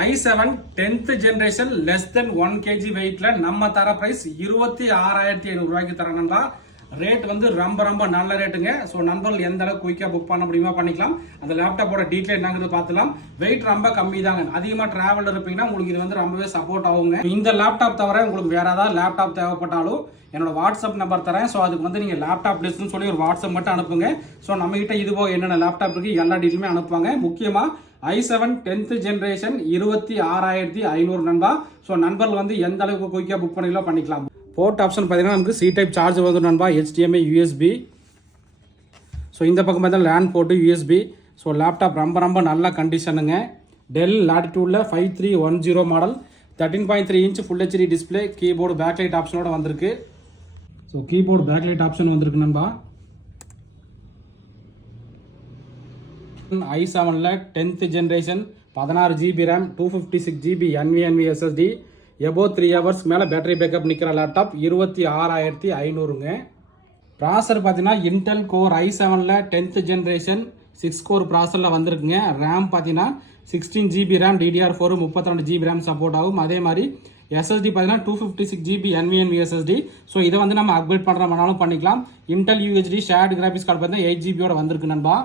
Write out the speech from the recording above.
i7 10th generation less than 1 kg வெயிட்ல நம்ம தர price 26500 ரூபாய்க்கு தர நண்பா. ரேட் வந்து ரொம்ப ரொம்ப நல்ல ரேட்டுங்க. ஸோ நண்பர்கள் எந்த அளவுக்கு குயிக்காக புக் பண்ண முடியுமா பண்ணிக்கலாம். அந்த லேப்டாப்போட டீட்டெயில் என்னங்கிறது பார்த்துலாம். வெயிட் ரொம்ப கம்மி தாங்க. அதிகமாக டிராவல் இருப்பீங்கன்னா உங்களுக்கு இது வந்து ரொம்பவே சப்போர்ட் ஆகுங்க. இந்த லேப்டாப் தவிர உங்களுக்கு வேற ஏதாவது லேப்டாப் தேவைப்பட்டாலும் என்னோட வாட்ஸ்அப் நம்பர் தரேன். ஸோ அதுக்கு வந்து நீங்கள் லேப்டாப் லிஸ்ட்னு சொல்லி ஒரு வாட்ஸ்அப் மட்டும் அனுப்புங்க. ஸோ நம்ம கிட்ட இதுவோ என்னென்ன லேப்டாப் இருக்கு எல்லா டீட்டெயிலுமே அனுப்புவாங்க. முக்கியமாக i7 10th generation 26500 நண்பா. ஸோ நண்பர்கள் வந்து எந்த அளவுக்கு குயிக்காக புக் பண்ணிக்கலாம் பண்ணிக்கலாம். போர்ட் ஆப்ஷன் பார்த்தீங்கன்னா நமக்கு சி டைப் சார்ஜர் வந்து நண்பா, HDMI USB. ஸோ இந்த பக்கம் பார்த்தா LAN port USB. So laptop ரொம்ப ரொம்ப நல்ல கண்டிஷனுங்க. டெல் லாட்டிடியூடில் 5310 model 13.3 inch full HD display, keyboard backlight ஆப்ஷனோட வந்திருக்கு. ஸோ கீபோர்டு பேக்லைட் ஆப்ஷன் வந்திருக்கு நண்பா. i7ல 10th generation 16 GB RAM 256 GB NVMe SSD எபோ 3 hours மேலே பேட்டரி பேக்கப் நிற்கிற லேப்டாப் 26500ங்க. ப்ராசர் பார்த்தீங்கன்னா இன்டெல் கோர் i7ல 10th generation 6 கோர் ப்ராசரில் வந்திருக்குங்க. ரேம் பார்த்தீங்கன்னா 16 GB RAM DDR4 32 GB RAM support ஆகும். அதே மாதிரி SSD பார்த்தீங்கன்னா 256 GB NVMe SSD. ஸோ இதை வந்து நம்ம அப்கிரேட் பண்ணுற மாதிரினாலும் பண்ணிக்கலாம். Intel UHD shared graphics card பார்த்தீங்கன்னா 8 GB வந்திருக்கு நண்பா.